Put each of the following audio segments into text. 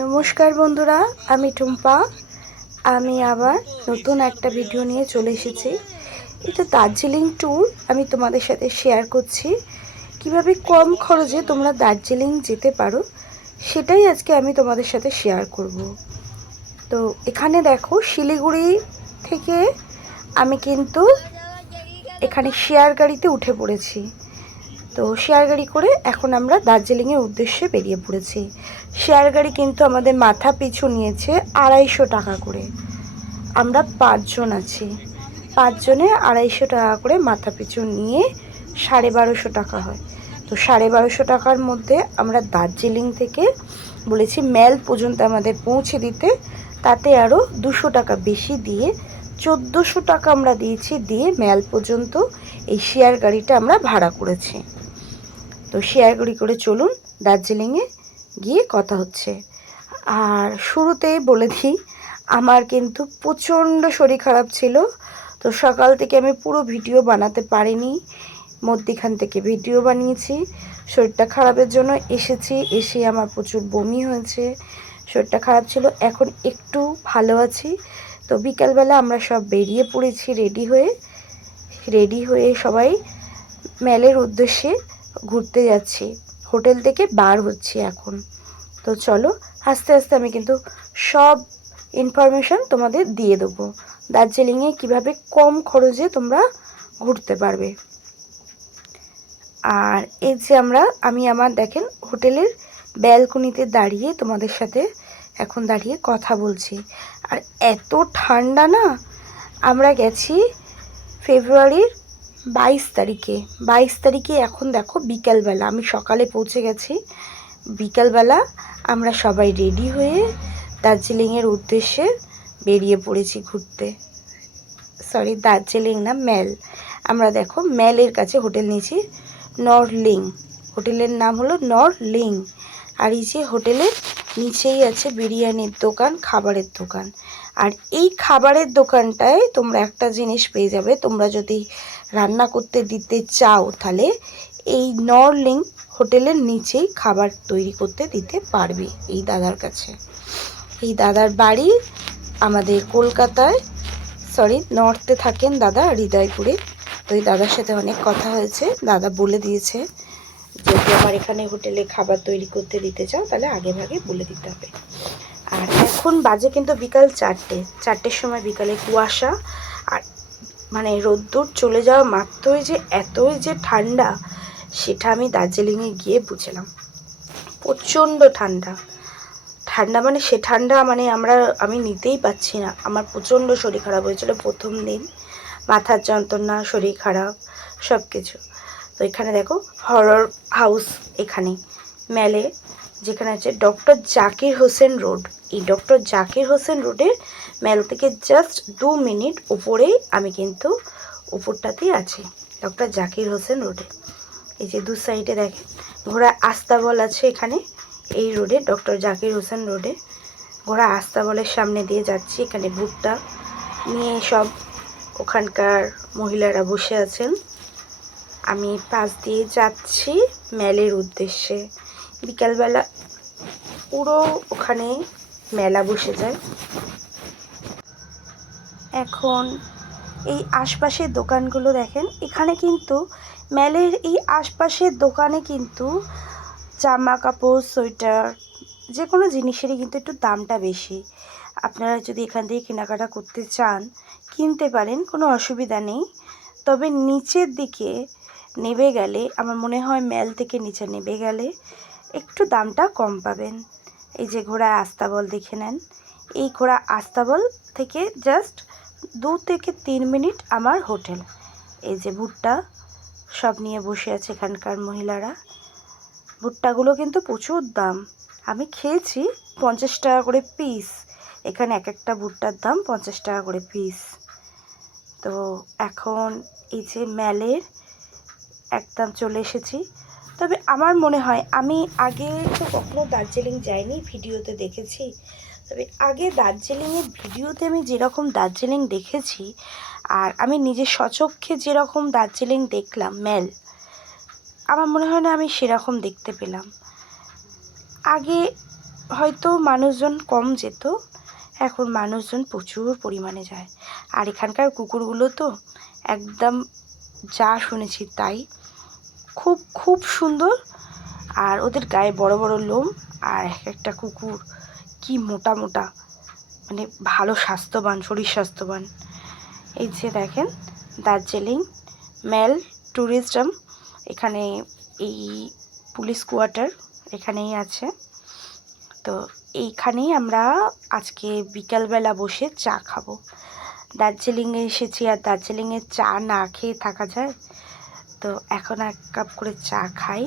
নমস্কার বন্ধুরা, আমি টুম্পা। আমি আবার নতুন একটা ভিডিও নিয়ে চলে এসেছি। এটা দার্জিলিং ট্যুর আমি তোমাদের সাথে শেয়ার করছি। কিভাবে কম খরচে তোমরা দার্জিলিং যেতে পারো সেটাই আজকে আমি তোমাদের সাথে শেয়ার করব। তো এখানে দেখো, শিলিগুড়ি থেকে আমি কিন্তু এখানে শেয়ার গাড়িতে উঠে পড়েছি। তো শেয়ার গাড়ি করে এখন আমরা দার্জিলিংয়ের উদ্দেশ্যে বেরিয়ে পড়েছি। শেয়ার গাড়ি কিন্তু আমাদের মাথা পিছু নিয়েছে 250 টাকা করে। আমরা 5 জন আছি, 5 জনে 250 টাকা করে মাথা পিছু নিয়ে 1250 টাকা হয়। তো 1250 টাকার মধ্যে আমরা দার্জিলিং থেকে বলেছি মেল পর্যন্ত আমাদের পৌঁছে দিতে, তাতে আরও 200 টাকা বেশি দিয়ে 1400 টাকা আমরা দিয়েছি, দিয়ে মেল পর্যন্ত এই শেয়ার গাড়িটা আমরা ভাড়া করেছি। তো শেয়ার গাড়ি করে চলুন, দার্জিলিংয়ে গিয়ে কথা হচ্ছে। আর শুরুতেই বলে দিই, আমার কিন্তু প্রচণ্ড শরীর খারাপ ছিল। তো সকাল থেকে আমি পুরো ভিডিও বানাতে পারিনি, মধ্যখান থেকে ভিডিও বানিয়েছি। শরীরটা খারাপের জন্য এসে আমার প্রচুর বমি হয়েছে, শরীরটা খারাপ ছিল। এখন একটু ভালো আছি। তো বিকালবেলা আমরা সব বেরিয়ে পড়েছি রেডি হয়ে সবাই মেলের উদ্দেশ্যে ঘুরতে যাচ্ছি। হোটেল থেকে বার হচ্ছি এখন। তো চলো, আস্তে আস্তে আমি কিন্তু সব ইনফরমেশান তোমাদের দিয়ে দেবো, দার্জিলিংয়ে কিভাবে কম খরচে তোমরা ঘুরতে পারবে। আর এই যে আমি আমার দেখেন হোটেলের ব্যালকনিতে দাঁড়িয়ে তোমাদের সাথে এখন দাঁড়িয়ে কথা বলছি। আর এত ঠান্ডা না, আমরা গেছি ফেব্রুয়ারির 22 তারিখে। এখন দেখো বিকালবেলা, আমি সকালে পৌঁছে গেছি, বিকালবেলা আমরা সবাই রেডি হয়ে দার্জিলিংয়ের উদ্দেশ্যে বেরিয়ে পড়েছি ঘুরতে। সরি, দার্জিলিং না, মেল। আমরা দেখো মেলের কাছে হোটেল নিয়েছি, নরলিং। হোটেলের নাম হলো নরলিং। আর এই যে হোটেলের নিচেই আছে বিরিয়ানির দোকান, খাবারের দোকান। আর এই খাবারের দোকানটায় তোমরা একটা জিনিস পেয়ে যাবে, তোমরা যদি রান্না করতে দিতে চাও তাহলে এই নরলিং হোটেলের নিচেই খাবার তৈরি করতে দিতে পারবে এই দাদার কাছে। এই দাদার বাড়ি আমাদের কলকাতায়, নর্থে থাকেন দাদা, হৃদয়পুরে। তো এই দাদার সাথে অনেক কথা হয়েছে, দাদা বলে দিয়েছে যদি আমার এখানে হোটেলে খাবার তৈরি করতে দিতে চাও তাহলে আগে ভাগে বলে দিতে হবে। আর এখন বাজে কিন্তু বিকাল 4টের সময়, বিকালে কুয়াশা। আর মানে রোদ্দুর চলে যাওয়া মাত্রই যে এতই যে ঠান্ডা, সেটা আমি দার্জিলিংয়ে গিয়ে বুঝলাম। প্রচণ্ড ঠান্ডা, মানে সে ঠান্ডা মানে আমি নিতেই পাচ্ছি না। আমার প্রচণ্ড শরীর খারাপ হয়েছিল প্রথম দিন, মাথার যন্ত্রণা, শরীর খারাপ, সব কিছু। তো এখানে দেখো হরর হাউস, এখানে মেলে যেখানে আছে ডক্টর জাকির হোসেন রোড। এই ডক্টর জাকির হোসেন রোডের মেল থেকে জাস্ট 2 মিনিট উপরেই আমি কিন্তু উপরটাতেই আছি, ডক্টর জাকির হোসেন রোডে। এই যে দু সাইডে দেখেন ঘোড়া আস্তাবল আছে এখানে, এই রোডে ডক্টর জাকির হোসেন রোডে ঘোড়া আস্তাবলের সামনে দিয়ে যাচ্ছি। এখানে ভুট্টা নিয়ে সব ওখানকার মহিলারা বসে আছেন। আমি পাশ দিয়ে যাচ্ছি মেলের উদ্দেশ্যে। বিকালবেলা পুরো ওখানে মেলা বসে যায়। এখন এই আশপাশের দোকানগুলো দেখেন, এখানে কিন্তু মেলের এই আশপাশের দোকানে কিন্তু জামা কাপড়, সোয়েটার, যে কোনো জিনিসেরই কিন্তু একটু দামটা বেশি। আপনারা যদি এখান থেকে কেনাকাটা করতে চান কিনতে পারেন, কোনো অসুবিধা নেই। তবে নিচের দিকে নেমে গেলে, আমার মনে হয় মেল থেকে নিচে নেমে গেলে একটু দামটা কম পাবেন। এই যে ঘোড়া আস্তাবল দেখে নেন, এই ঘোড়া আস্তাবল থেকে জাস্ট 2 থেকে 3 মিনিট আমার হোটেল। এই যে ভুট্টা সব নিয়ে বসে আছে এখানকার মহিলারা। ভুট্টাগুলো কিন্তু প্রচুর দাম, আমি খেয়েছি 50 টাকা করে পিস। এখানে এক একটা ভুট্টার দাম 50 টাকা করে পিস। তো এখন এই যে মেলের একদম চলে এসেছি। তবে আমার মনে হয়, আমি আগে তো কখনো দার্জিলিং যাইনি, ভিডিওতে দেখেছি। তবে আগে দার্জিলিংয়ের ভিডিওতে আমি যেরকম দার্জিলিং দেখেছি, আর আমি নিজের স্বচক্ষে যেরকম দার্জিলিং দেখলাম মেল, আমার মনে হয় না আমি সেরকম দেখতে পেলাম। আগে হয়তো মানুষজন কম যেত, এখন মানুষজন প্রচুর পরিমাণে যায়। আর এখানকার কুকুরগুলো তো একদম যা শুনেছি তাই, খুব খুব সুন্দর। আর ওদের গায়ে বড় বড় লোম, আর এক একটা কুকুর কি মোটা মোটা, মানে ভালো স্বাস্থ্যবান, শরীর স্বাস্থ্যবান। এই যে দেখেন দার্জিলিং মেল ট্যুরিজম, এখানে এই পুলিশ কোয়ার্টার এখানেই আছে। তো এইখানেই আমরা আজকে বিকালবেলা বসে চা খাবো। দার্জিলিংয়ে এসেছি, আর দার্জিলিংয়ের চা না খেয়ে থাকা যায়? তো এখন 1 কাপ করে চা খাই,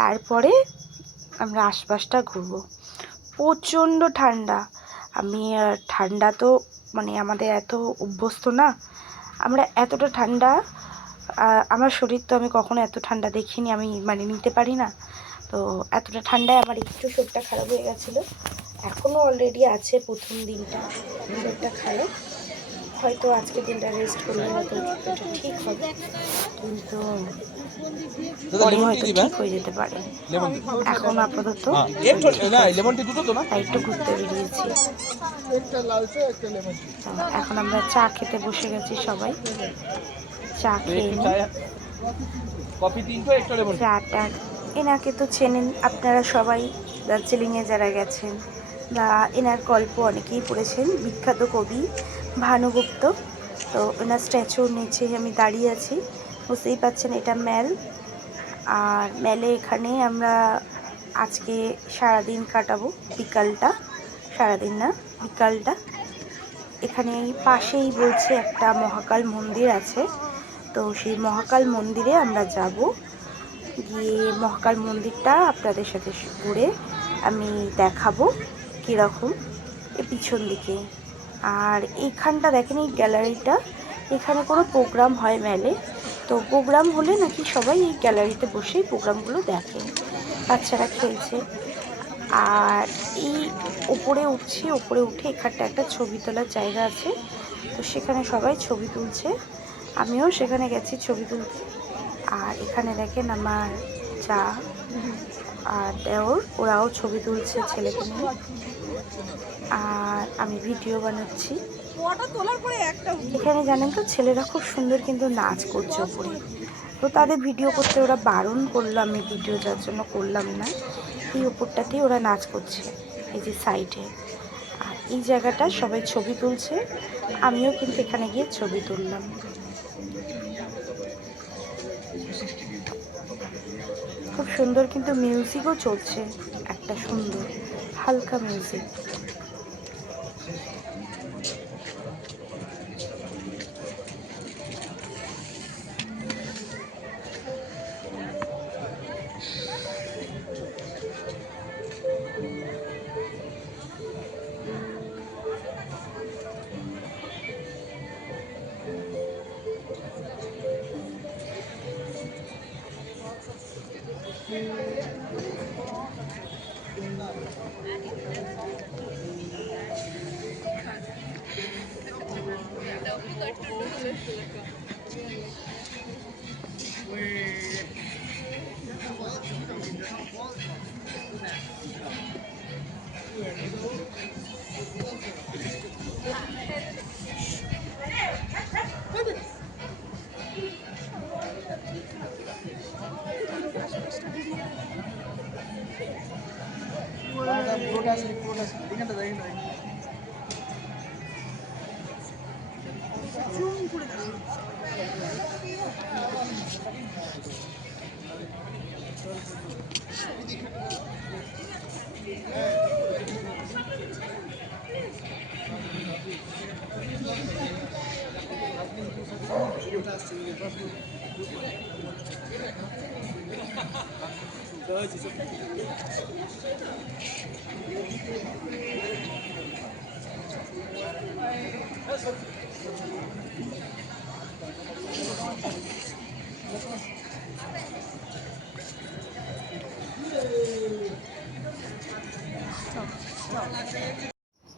তারপরে আমরা আশপাশটা ঘুরবো। প্রচণ্ড ঠান্ডা। আমি ঠান্ডা তো মানে আমাদের এত অভ্যস্ত না, আমরা এতটা ঠান্ডা, আমার শরীর তো আমি কখনো এত ঠান্ডা দেখিনি, আমি মানে নিতে পারি না। তো এতটা ঠান্ডায় আমার একটু শরীরটা খারাপ হয়ে গেছিলো, এখনও অলরেডি আছে। প্রথম দিনটা শরীরটা খারাপ, হয়তো আজকের দিনটা রেস্ট করলে হয়তো ওটা ঠিক হবে, কিন্তু পরে হয়তো ঠিক হয়ে যেতে পারে। এখন আপাতত একটু ঘুরতে বেরিয়েছি। এখন আমরা চা খেতে বসে গেছি সবাই, চা খেয়ে চাটা। এনাকে তো চেনেন আপনারা সবাই, দার্জিলিংয়ে যারা গেছেন বা এনার গল্প অনেকেই পড়েছেন, বিখ্যাত কবি ভানুগুপ্ত। তো এনার স্ট্যাচুর নিচে আমি দাঁড়িয়ে আছি, বুঝতেই পারছেন এটা ম্যাল। আর ম্যালে এখানে আমরা আজকে সারাদিন কাটাবো, বিকালটা, সারাদিন না বিকালটা। এখানে পাশেই বলছে একটা মহাকাল মন্দির আছে, তো সেই মহাকাল মন্দিরে আমরা যাব, গিয়ে মহাকাল মন্দিরটা আপনাদের সাথে ঘুরে আমি দেখাবো কীরকম, এ পিছন দিকে। আর এইখানটা দেখেন এই গ্যালারিটা, এখানে কোনো প্রোগ্রাম হয় মেলে, তো প্রোগ্রাম হলে নাকি সবাই এই গ্যালারিতে বসেই প্রোগ্রামগুলো দেখে, বাচ্চারা খেলছে। আর এই ওপরে উঠছি, ওপরে উঠে এখানটা একটা ছবি তোলার জায়গা আছে, তো সেখানে সবাই ছবি তুলছে, আমিও সেখানে গেছি ছবি তুলতে। আর এখানে দেখেন আমার যা আর দেওর, ওরাও ছবি তুলছে ছেলেকে নিয়ে, আর আমি ভিডিও বানাচ্ছি। এখানে জানেন তো ছেলেরা খুব সুন্দর কিন্তু নাচ করছে ওপরে, তো তাদের ভিডিও করতে ওরা বারণ করলো, আমি ভিডিও যার জন্য করলাম না। এই ওপরটাতেই ওরা নাচ করছে, এই যে সাইডে। আর এই জায়গাটা সবাই ছবি তুলছে, আমিও কিন্তু এখানে গিয়ে ছবি তুললাম। খুব সুন্দর কিন্তু মিউজিকও চলছে, একটা সুন্দর হালকা মিউজিক।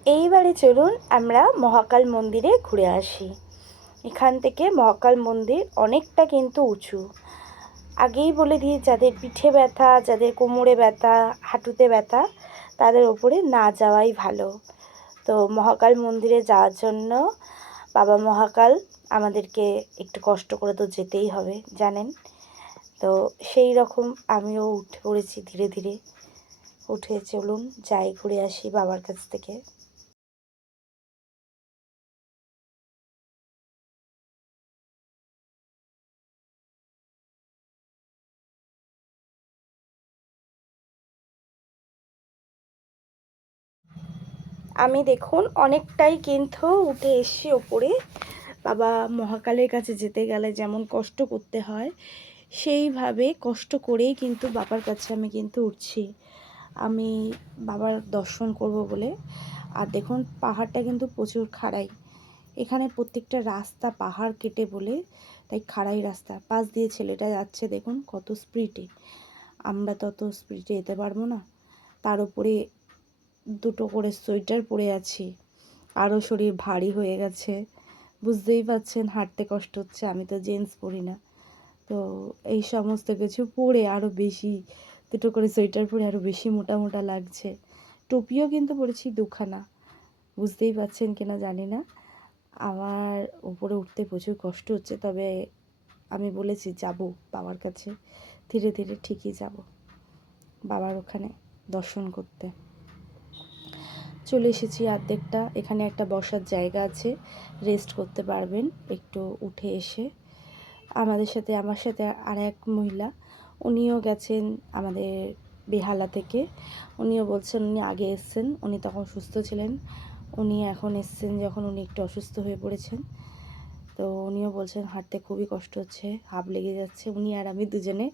এইবারে চলুন আমরা মহাকাল মন্দিরে ঘুরে আসি। এখান থেকে মহাকাল মন্দির অনেকটা কিন্তু উঁচু। আগেই বলে দিই, যাদের পিঠে ব্যথা, যাদের কোমরে ব্যথা, হাঁটুতে ব্যথা, তাদের ওপরে না যাওয়াই ভালো। তো মহাকাল মন্দিরে যাওয়ার জন্য বাবা মহাকাল আমাদেরকে একটু কষ্ট করে তো যেতেই হবে জানেন। তো সেই রকম আমিও উঠে পড়েছি ধীরে ধীরে। উঠে চলুন যাই ঘুরে আসি বাবার কাছ থেকে। আমি দেখুন অনেকটাই কিন্তু উঠে এসছি ওপরে। বাবা মহাকালের কাছে যেতে গেলে যেমন কষ্ট করতে হয়, সেইভাবে কষ্ট করেই কিন্তু বাবার কাছে আমি কিন্তু উঠছি। আমি বাবার দর্শন করব বলে। আর দেখুন পাহাড়টা কিন্তু প্রচুর খাড়াই। এখানে প্রত্যেকটা রাস্তা পাহাড় কেটে বলে তাই খাড়াই রাস্তা। পাশ দিয়ে ছেলেটা যাচ্ছে দেখুন কত স্পিডে। আমরা তত স্পিডে যেতে পারবো না। তার উপরে দুটো করে সোয়েটার পরে আছি, আরও শরীর ভারী হয়ে গেছে। বুঝতেই পারছেন হাঁটতে কষ্ট হচ্ছে। আমি তো জিন্স পরি না, তো এই সমস্ত কিছু পরে আরও বেশি, দুটো করে সোয়েটার পরে আরও বেশি মোটা মোটা লাগছে। টুপিও কিন্তু পরেছি দুখানা, বুঝতেই পারছেন কিনা জানি না। আমার উপরে উঠতে প্রচুর কষ্ট হচ্ছে, তবে আমি বলেছি যাব বাবার কাছে, ধীরে ধীরে ঠিকই যাব বাবার ওখানে দর্শন করতে। চলে এসেছি অর্ধেকটা। এখানে একটা বসার জায়গা আছে, রেস্ট করতে পারবেন একটু উঠে এসে। আমার সাথে আর এক মহিলা, উনিও গেছেন আমাদের বেহালা থেকে। উনিও বলছেন উনি আগে এসছেন, উনি তখন সুস্থ ছিলেন। উনি এখন এসছেন যখন উনি একটু অসুস্থ হয়ে পড়েছেন। তো উনিও বলছেন হাঁটতে খুবই কষ্ট হচ্ছে, হাঁপ লেগে যাচ্ছে। উনি আর আমি দুজনে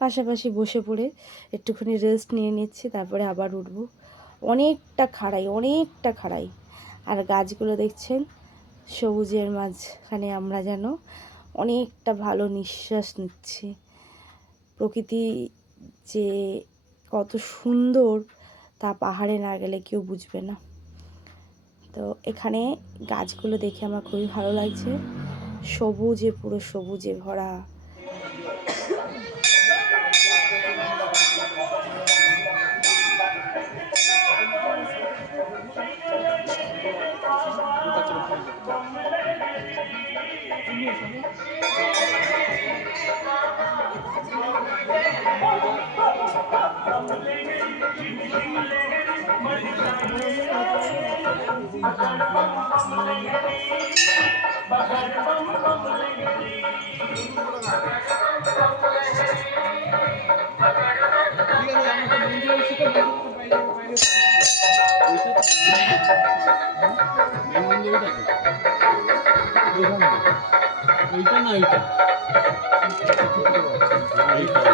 পাশাপাশি বসে পড়ে একটুখানি রেস্ট নিয়ে নিচ্ছি, তারপরে আবার উঠবো। অনেকটা খাড়াই, অনেকটা খাড়াই। আর গাছগুলো দেখছেন সবুজের মাঝখানে আমরা যেন অনেকটা ভালো নিঃশ্বাস নিচ্ছি। প্রকৃতি যে কত সুন্দর তা পাহাড়ে না গেলে কেউ বুঝবে না। তো এখানে গাছগুলো দেখে আমার খুবই ভালো লাগছে, সবুজে পুরো সবুজে ভরা। এইটা না এইটা এইটা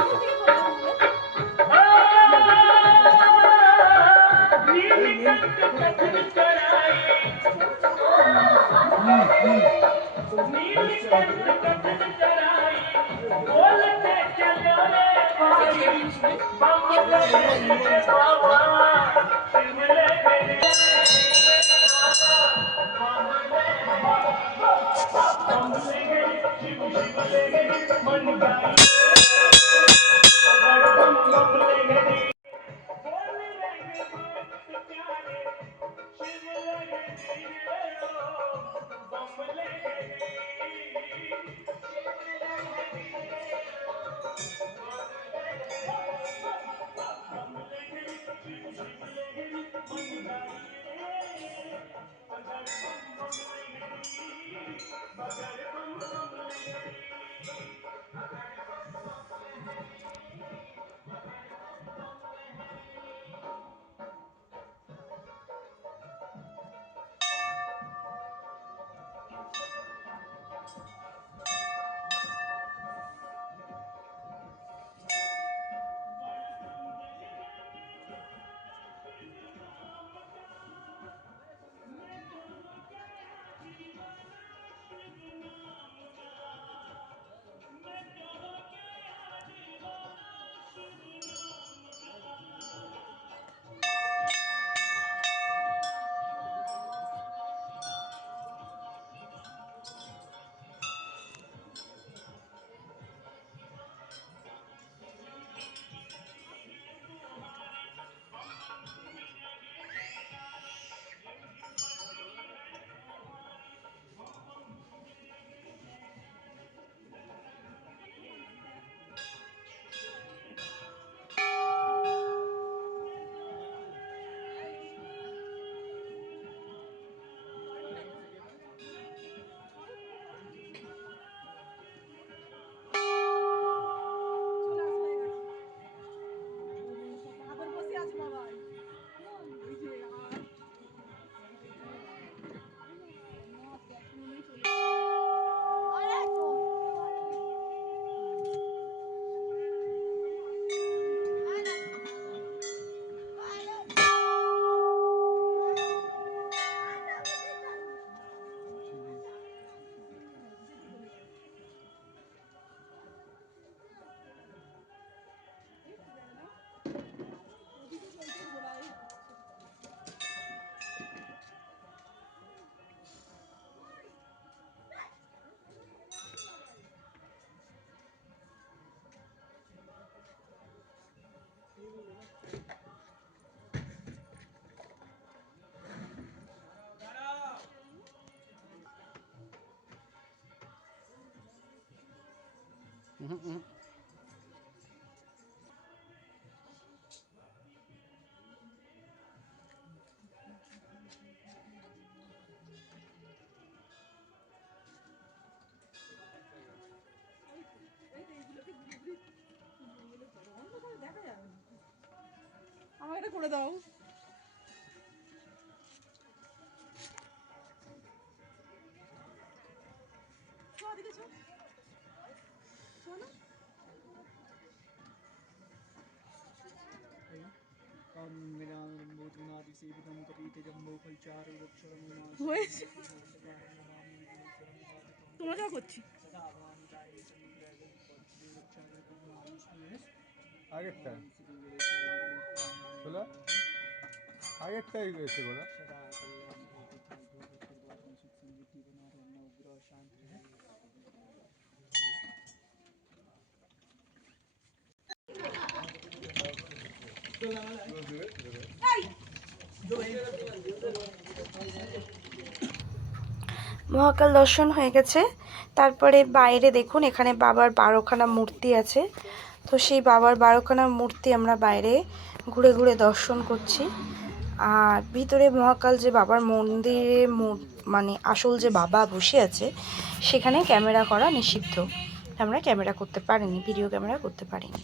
আমার এটা করে দাও। তোমরা যা করছি আগেরটা শোলা আগেরটাই রয়েছে বলা মহাকাল দর্শন হয়ে গেছে। তারপরে বাইরে দেখুন এখানে বাবার 12খানা মূর্তি আছে। তো সেই বাবার 12খানা মূর্তি আমরা বাইরে ঘুরে ঘুরে দর্শন করছি। আর ভিতরে মহাকাল যে বাবার মন্দিরে মানে আসল যে বাবা বসে আছে সেখানে ক্যামেরা করা নিষিদ্ধ। আমরা ক্যামেরা করতে পারিনি, ভিডিও ক্যামেরা করতে পারিনি।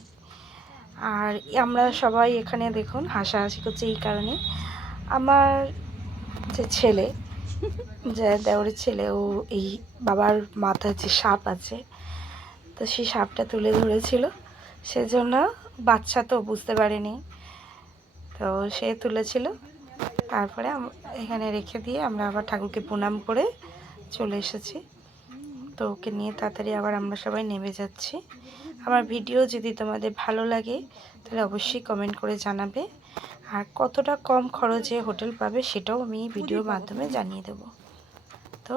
আর আমরা সবাই এখানে দেখুন হাসাহাসি করছি এই কারণে, আমার যে ছেলে, যে দেওরের ছেলে, ও এই বাবার মাথায় যে সাপ আছে তো সেই সাপটা তুলে ধরেছিল, সেজন্য বাচ্চা তো বুঝতে পারেনি, তো সে তুলেছিল। তারপরে এখানে রেখে দিয়ে আমরা আবার ঠাকুরকে প্রণাম করে চলে এসেছি। তো ওকে নিয়ে তাড়াতাড়ি আবার আমরা সবাই নেমে যাচ্ছি। আমার ভিডিও যদি তোমাদের ভালো লাগে তাহলে অবশ্যই কমেন্ট করে জানাবে, আর কতটা কম খরচে হোটেল পাবে সেটাও আমি ভিডিওর মাধ্যমে জানিয়ে দেবো। তো